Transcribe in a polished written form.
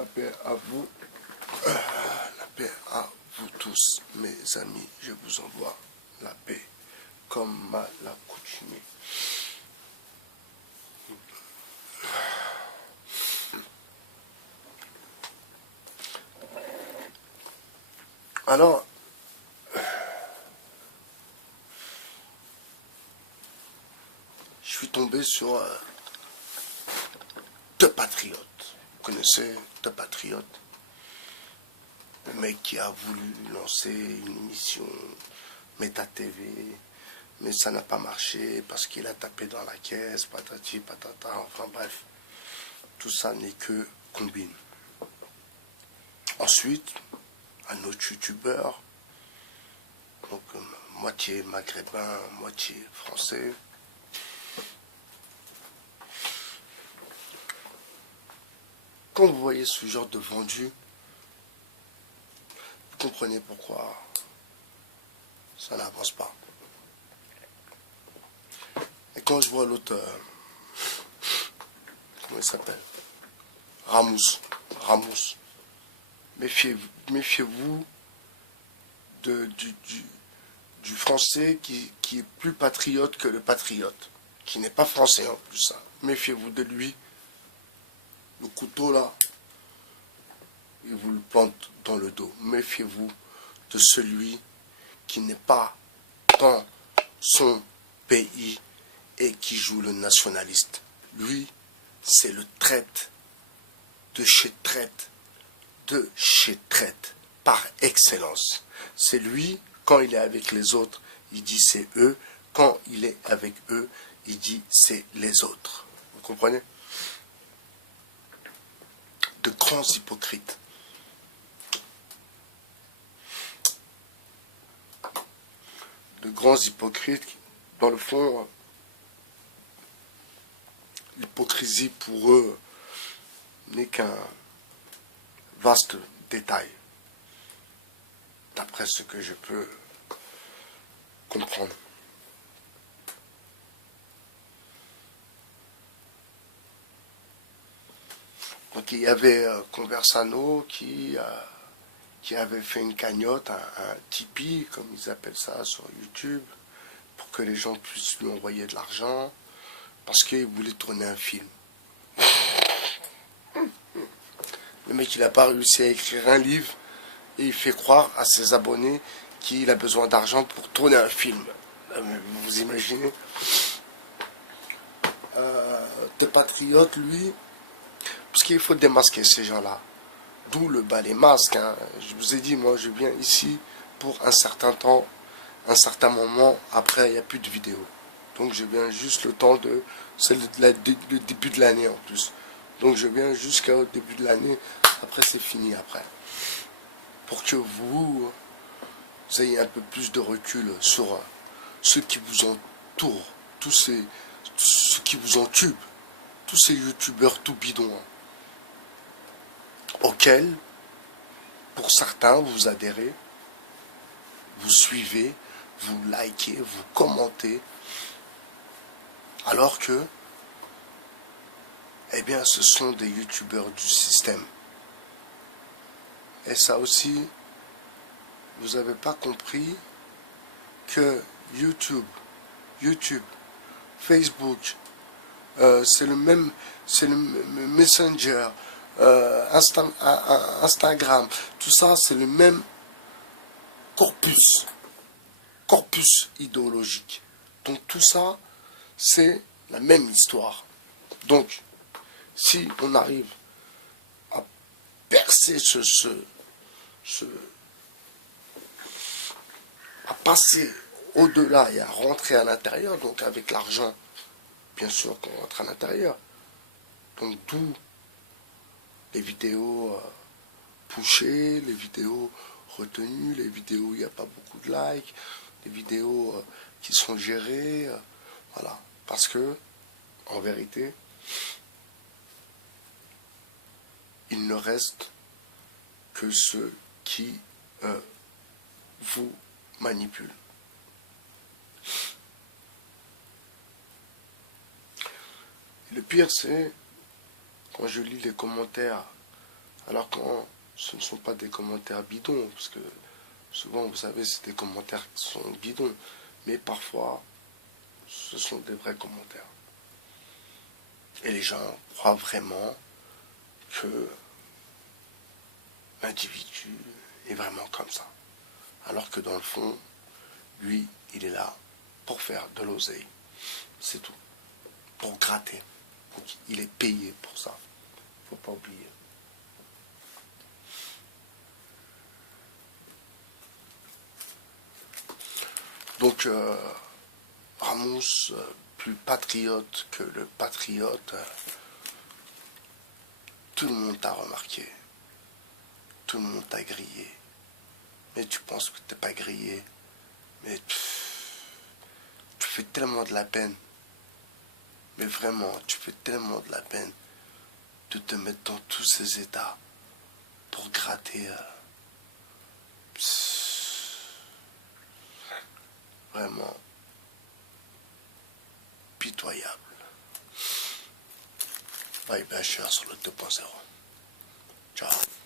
La paix à vous. La paix à vous tous, mes amis. Je vous envoie la paix comme à l'accoutumée. Alors, je suis tombé sur deux patriotes. Vous connaissez deux patriotes? Le mec qui a voulu lancer une émission Méta TV, mais ça n'a pas marché parce qu'il a tapé dans la caisse, patati patata, enfin bref. Tout ça n'est que combine. Ensuite, un autre youtubeur, donc moitié maghrébin, moitié français. Quand vous voyez ce genre de vendu, vous comprenez pourquoi ça n'avance pas. Et quand je vois l'autre, comment il s'appelle? Ramous. Méfiez-vous du français qui est plus patriote que le patriote, qui n'est pas français en plus. Ça. Méfiez-vous de lui. Le couteau là, il vous le plante dans le dos. Méfiez-vous de celui qui n'est pas dans son pays et qui joue le nationaliste. Lui, c'est le traite de chez traite par excellence. C'est lui, quand il est avec les autres, il dit c'est eux. Quand il est avec eux, il dit c'est les autres. Vous comprenez? De grands hypocrites. De grands hypocrites, dans le fond, l'hypocrisie pour eux n'est qu'un vaste détail, d'après ce que je peux comprendre. Donc il y avait Conversano qui avait fait une cagnotte, un Tipeee, comme ils appellent ça sur YouTube, pour que les gens puissent lui envoyer de l'argent, parce qu'il voulait tourner un film. Le mec, il n'a pas réussi à écrire un livre, et il fait croire à ses abonnés qu'il a besoin d'argent pour tourner un film. Vous imaginez? Des patriotes, lui, parce qu'il faut démasquer ces gens-là. D'où le bas les masques. Hein. Je vous ai dit, moi, je viens ici pour un certain temps, un certain moment. Après, il n'y a plus de vidéos. Donc, je viens juste le temps de... C'est le début de l'année, en plus. Donc, je viens jusqu'au début de l'année. Après, c'est fini, après. Pour que vous ayez un peu plus de recul sur ceux qui vous entourent. Ceux qui vous entubent. Tous ces youtubeurs tout bidons. Hein, auxquels, pour certains, vous adhérez, vous suivez, vous likez, vous commentez, alors que, eh bien, ce sont des youtubeurs du système. Et ça aussi, vous n'avez pas compris que YouTube, Facebook, c'est le Messenger, Instagram, tout ça, c'est le même corpus idéologique. Donc tout ça, c'est la même histoire. Donc, si on arrive à percer à passer au-delà et à rentrer à l'intérieur, donc avec l'argent, bien sûr qu'on rentre à l'intérieur. Donc d'où les vidéos pushées, les vidéos retenues, les vidéos où il n'y a pas beaucoup de likes, les vidéos qui sont gérées, voilà. Parce que, en vérité, il ne reste que ceux qui vous manipulent. Et le pire, c'est quand je lis les commentaires Alors quand ce ne sont pas des commentaires bidons, parce que souvent, vous savez, c'est des commentaires qui sont bidons, mais parfois, ce sont des vrais commentaires. Et les gens croient vraiment que l'individu est vraiment comme ça. Alors que dans le fond, lui, il est là pour faire de l'oseille. C'est tout. Pour gratter. Donc, il est payé pour ça. Faut pas oublier. Donc, Ramos, plus patriote que le patriote, tout le monde t'a remarqué. Tout le monde t'a grillé. Mais tu penses que t'es pas grillé. Mais tu fais tellement de la peine. Mais vraiment, tu fais tellement de la peine de te mettre dans tous ces états pour gratter. Vraiment pitoyable. Bye bye, cher sur le 2.0. Ciao.